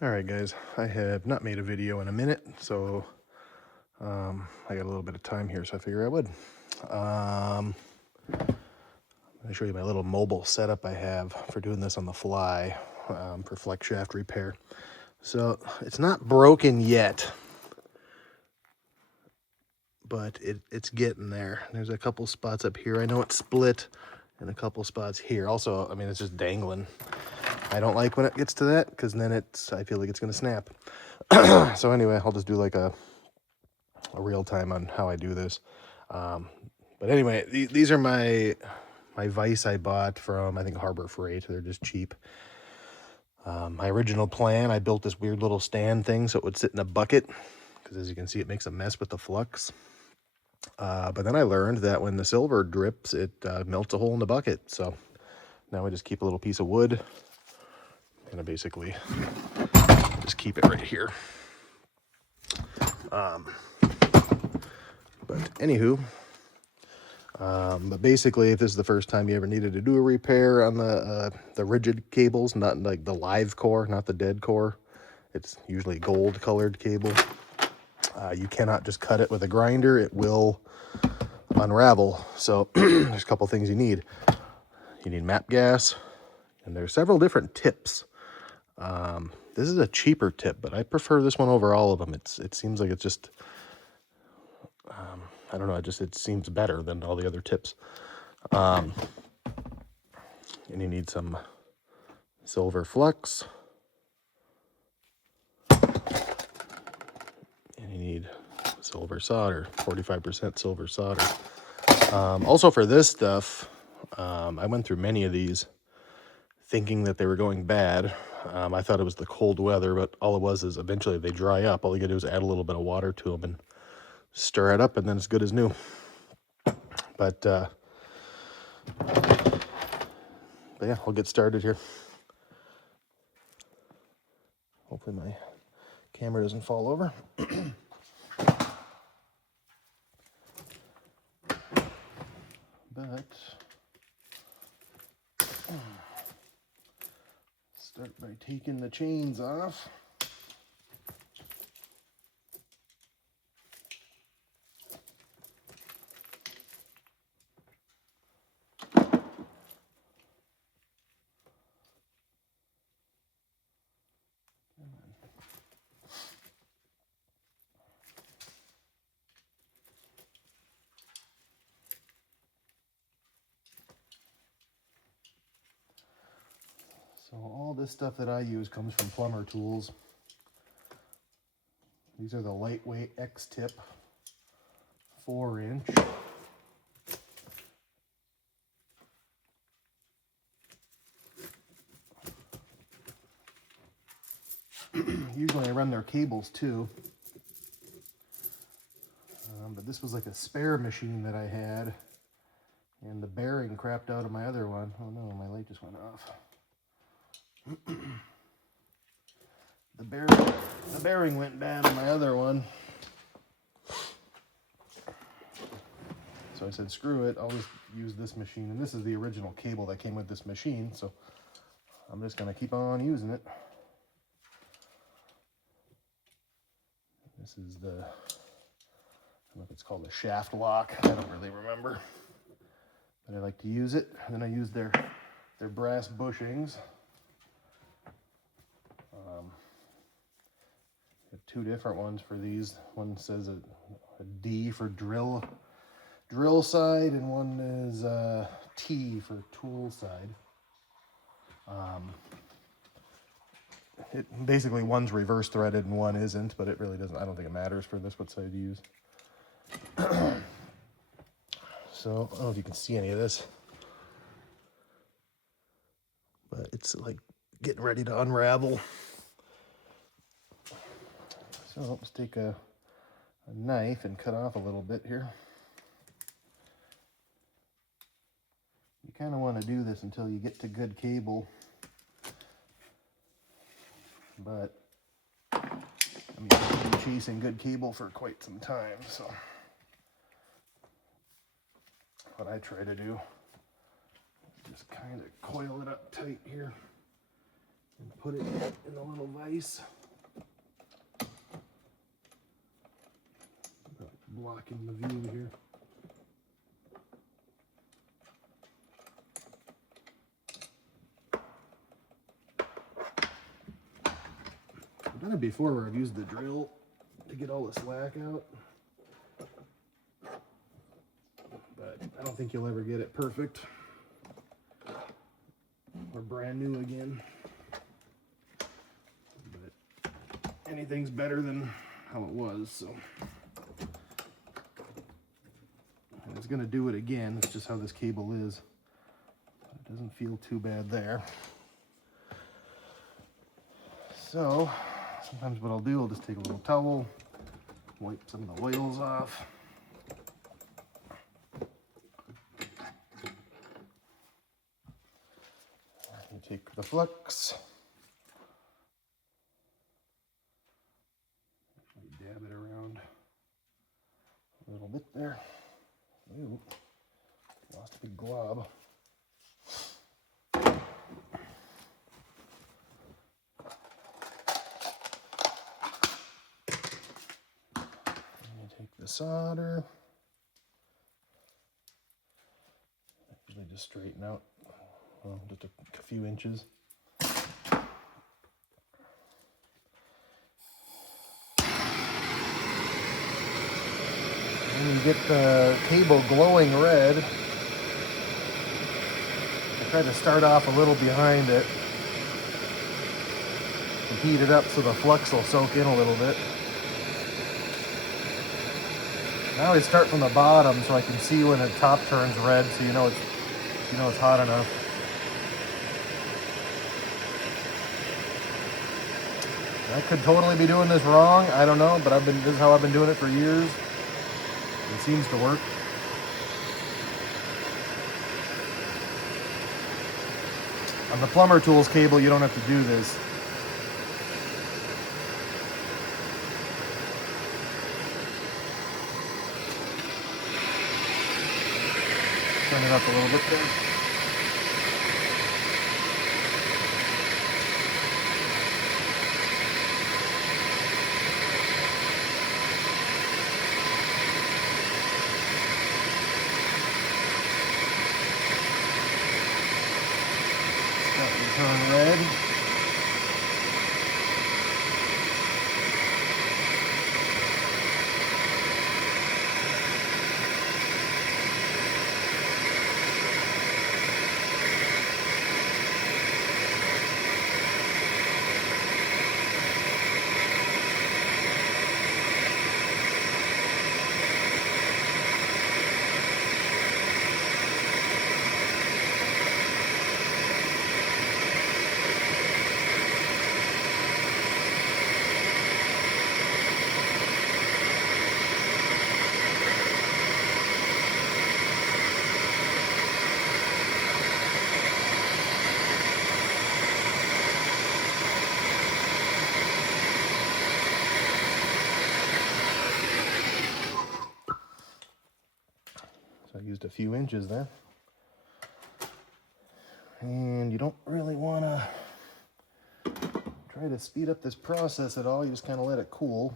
Alright guys, I have not made a video in a minute, so I got a little bit of time here, so I figure I would. I'm going to show you my little mobile setup I have for doing this on the fly for flex shaft repair. So it's not broken yet, but it's getting there. There's a couple spots up here. I know it's split, and a couple spots here. Also, I mean, it's just dangling. I don't like when it gets to that, because then I feel like it's going to snap. So anyway, I'll just do like a real time on how I do this. But anyway, these are my vise I bought from, I think, Harbor Freight. They're just cheap. My original plan, I built this weird little stand thing so it would sit in a bucket, because as you can see, it makes a mess with the flux. But then I learned that when the silver drips, it melts a hole in the bucket. So now I just keep a little piece of wood, and I basically just keep it right here. But anywho, but basically, if this is the first time you ever needed to do a repair on the rigid cables, not like the live core, not the dead core, it's usually gold colored cable. You cannot just cut it with a grinder. It will unravel. So there's a couple things you need. You need MAP gas, and there's several different tips. This is a cheaper tip, but I prefer this one over all of them. It seems like it's just, I don't know, it seems better than all the other tips. And you need some silver flux. And you need silver solder, 45% silver solder. Also for this stuff, I went through many of these thinking that they were going bad. I thought it was the cold weather, but all it was is eventually they dry up. All you gotta do is add a little bit of water to them and stir it up, and then it's good as new. But yeah, I'll get started here. Hopefully my camera doesn't fall over. But start by taking the chains off. So all this stuff that I use comes from Plumber Tools. These are the lightweight X-tip 4-inch. Usually I run their cables too. But this was like a spare machine that I had, and the bearing crapped out of my other one. Oh no, my light just went off. The bearing went bad on my other one. So I said, screw it, I'll just use this machine. And this is the original cable that came with this machine, so I'm just gonna keep on using it. This is the, I don't know if it's called the shaft lock. I don't really remember, but I like to use it. And then I use their brass bushings. I have two different ones for these. One says a D for drill side, and one is T for tool side. Basically one's reverse threaded and one isn't, but it really doesn't, I don't think it matters for this what side to use. So I don't know if you can see any of this, but it's like getting ready to unravel. So let's take a knife and cut off a little bit here. You kind of want to do this until you get to good cable, but I mean, I've been chasing good cable for quite some time, so what I try to do is just kind of coil it up tight here and put it in the little vise. Blocking the view here. I've done it before where I've used the drill to get all the slack out, but I don't think you'll ever get it perfect or brand new again. But anything's better than how it was, so. And it's gonna do it again, it's just how this cable is. It doesn't feel too bad there. So, sometimes what I'll do, I'll just take a little towel, wipe some of the oils off. You take the flux, dab it around a little bit there. Ooh, lost a big glob. The solder, usually just straighten out, well, just a few inches. And you get the cable glowing red. I try to start off a little behind it and heat it up so the flux will soak in a little bit. I always start from the bottom so I can see when the top turns red, so you know it's hot enough. I could totally be doing this wrong, I don't know, but this is how I've been doing it for years. It seems to work. On the plumber tools cable, you don't have to do this. Turn it up a little bit there. Starting to turn red. So I used a few inches there. And you don't really want to try to speed up this process at all. You just kind of let it cool.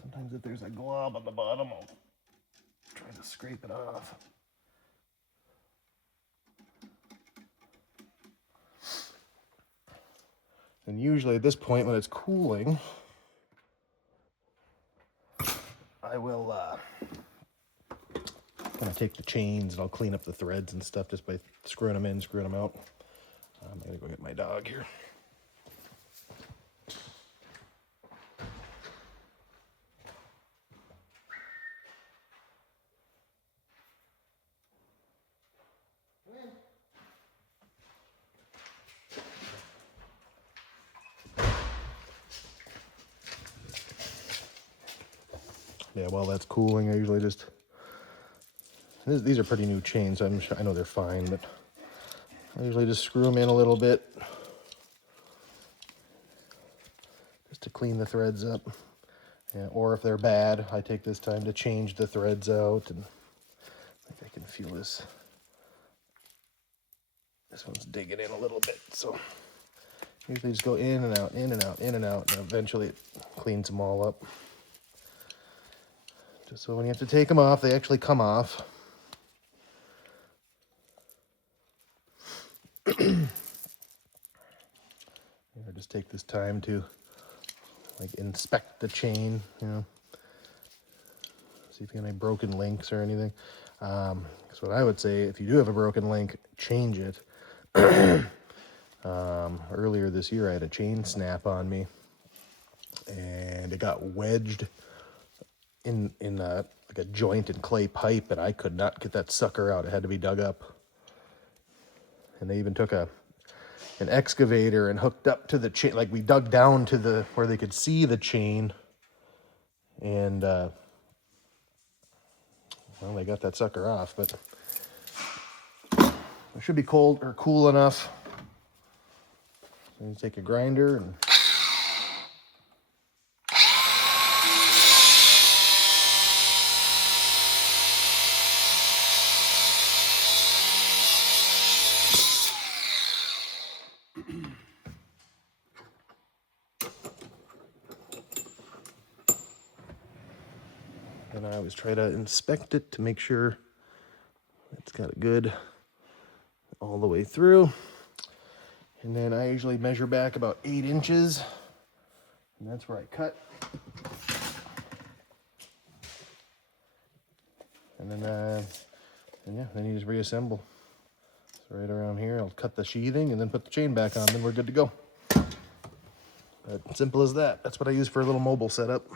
Sometimes if there's a glob on the bottom, I'll try to scrape it off. And usually at this point when it's cooling, I will kind of take the chains and I'll clean up the threads and stuff just by screwing them in, screwing them out. I'm gonna go get my dog here. Yeah, while that's cooling, I usually just, these are pretty new chains, so I know they're fine, but I usually just screw them in a little bit just to clean the threads up. Yeah, or if they're bad, I take this time to change the threads out. And I think I can feel this. This one's digging in a little bit, so Usually just go in and out, in and out, in and out, and eventually it cleans them all up. Just so when you have to take them off, they actually come off. Just take this time to like inspect the chain, you know, see if you have any broken links or anything. That's what I would say. If you do have a broken link, change it. Earlier this year, I had a chain snap on me, and it got wedged in like a joint in clay pipe, and I could not get that sucker out. It had to be dug up. And they even took an excavator and hooked up to the chain. Like we dug down to the where they could see the chain, and well, they got that sucker off. But it should be cold or cool enough. So you take a grinder and and I always try to inspect it to make sure it's got it good all the way through. And then I usually measure back about 8 inches, and that's where I cut. And then, then you just reassemble. So right around here, I'll cut the sheathing and then put the chain back on, then we're good to go. But simple as that. That's what I use for a little mobile setup.